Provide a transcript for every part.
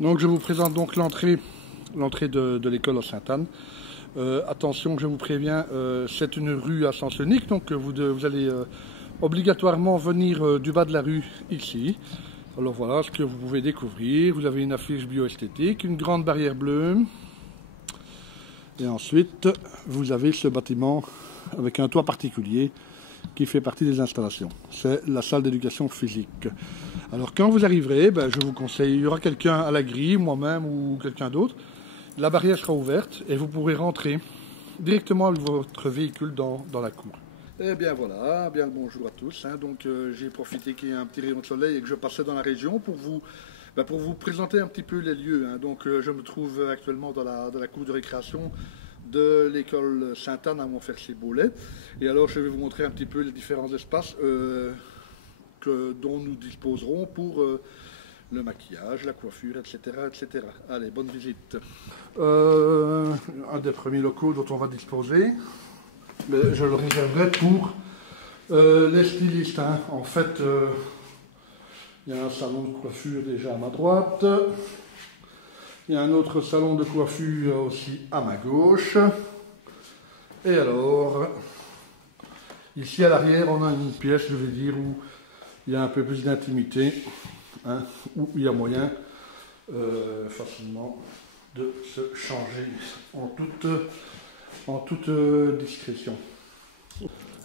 Donc je vous présente donc l'entrée de l'école à Sainte-Anne. Attention, je vous préviens, c'est une rue à sens unique, donc vous allez obligatoirement venir du bas de la rue ici. Alors voilà ce que vous pouvez découvrir. Vous avez une affiche bioesthétique, une grande barrière bleue. Et ensuite, vous avez ce bâtiment avec un toit particulier qui fait partie des installations. C'est la salle d'éducation physique. Alors quand vous arriverez, je vous conseille, il y aura quelqu'un à la grille, moi-même ou quelqu'un d'autre. La barrière sera ouverte et vous pourrez rentrer directement avec votre véhicule dans la cour. Et bien voilà, bien le bonjour à tous. Donc j'ai profité qu'il y ait un petit rayon de soleil et que je passais dans la région pour vous présenter un petit peu les lieux. Donc je me trouve actuellement dans la cour de récréation de l'école Sainte-Anne à Montfersier-Beaulais. Et alors je vais vous montrer un petit peu les différents espaces dont nous disposerons pour le maquillage, la coiffure, etc., etc. Allez, bonne visite. Un des premiers locaux dont on va disposer, mais je le réserverai pour les stylistes. En fait, il y a un salon de coiffure déjà à ma droite. Il y a un autre salon de coiffure aussi à ma gauche. Et alors, ici à l'arrière, on a une pièce, je vais dire, où il y a un peu plus d'intimité, où il y a moyen facilement de se changer en toute discrétion.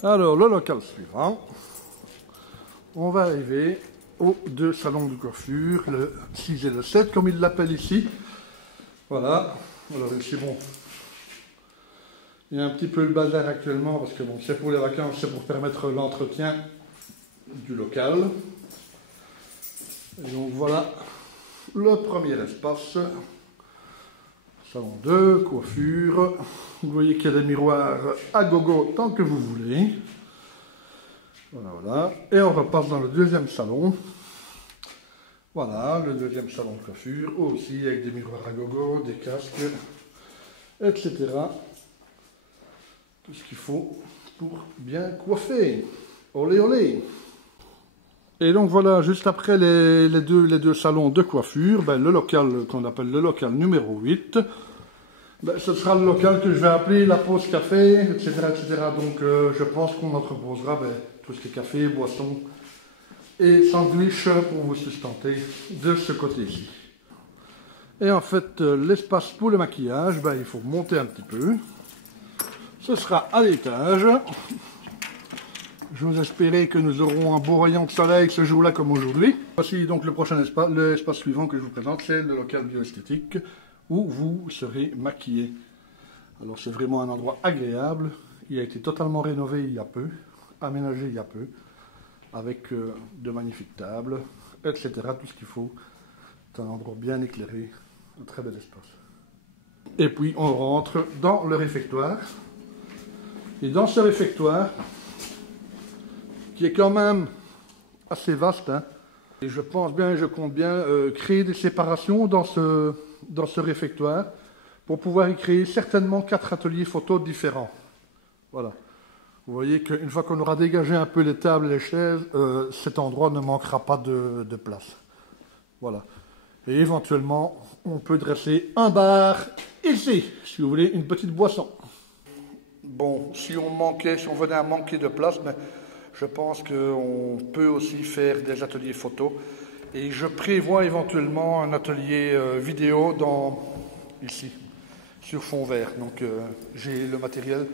Alors, le local suivant, on va arriver aux deux salons de coiffure, le 6 et le 7, comme ils l'appellent ici. Voilà, alors ici, bon, il y a un petit peu le bazar actuellement, parce que bon, c'est pour les vacances, c'est pour permettre l'entretien du local. Et donc voilà le premier espace. Salon 2, coiffure. Vous voyez qu'il y a des miroirs à gogo tant que vous voulez. Voilà, voilà. Et on repasse dans le deuxième salon. Voilà, le deuxième salon de coiffure, aussi avec des miroirs à gogo, des casques, etc. Tout ce qu'il faut pour bien coiffer. Olé, olé! Et donc voilà, juste après les deux salons de coiffure, le local qu'on appelle le local numéro 8, ce sera le local que je vais appeler la pause café, etc. etc. Donc je pense qu'on entreposera tout ce qui est café, boisson et sandwich pour vous sustenter de ce côté-ci. Et en fait, l'espace pour le maquillage, il faut monter un petit peu. Ce sera à l'étage. J'ose espérer que nous aurons un beau rayon de soleil ce jour-là comme aujourd'hui. Voici donc le prochain espace, l'espace suivant que je vous présente, c'est le local bioesthétique où vous serez maquillé. Alors c'est vraiment un endroit agréable. Il a été totalement rénové il y a peu, aménagé il y a peu, avec de magnifiques tables, etc. Tout ce qu'il faut. C'est un endroit bien éclairé, un très bel espace. Et puis on rentre dans le réfectoire. Et dans ce réfectoire, qui est quand même assez vaste, et je pense bien et je compte bien créer des séparations dans ce réfectoire pour pouvoir y créer certainement 4 ateliers photo différents. Voilà. Vous voyez qu'une fois qu'on aura dégagé un peu les tables et les chaises, cet endroit ne manquera pas de place. Voilà. Et éventuellement, on peut dresser un bar ici, si vous voulez, une petite boisson. Bon, si on venait à manquer de place, je pense qu'on peut aussi faire des ateliers photo. Et je prévois éventuellement un atelier vidéo ici, sur fond vert. Donc j'ai le matériel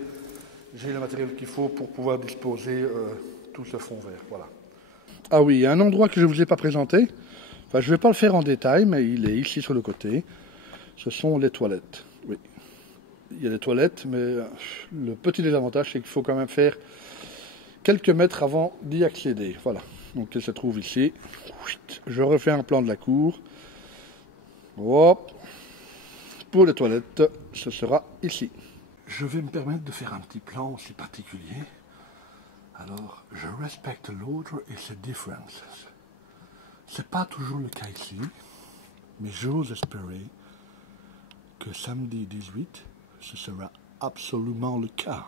qu'il faut pour pouvoir disposer tout ce fond vert. Voilà. Ah oui, il y a un endroit que je ne vous ai pas présenté. Enfin, je ne vais pas le faire en détail, mais il est ici sur le côté. Ce sont les toilettes. Oui. Il y a des toilettes, mais le petit désavantage, c'est qu'il faut quand même faire quelques mètres avant d'y accéder. Voilà. Donc, elle se trouve ici. Je refais un plan de la cour. Hop. Pour les toilettes, ce sera ici. Je vais me permettre de faire un petit plan aussi particulier. Alors, je respecte l'autre et ses differences. C'est pas toujours le cas ici, mais j'ose espérer que samedi 18, ce sera absolument le cas.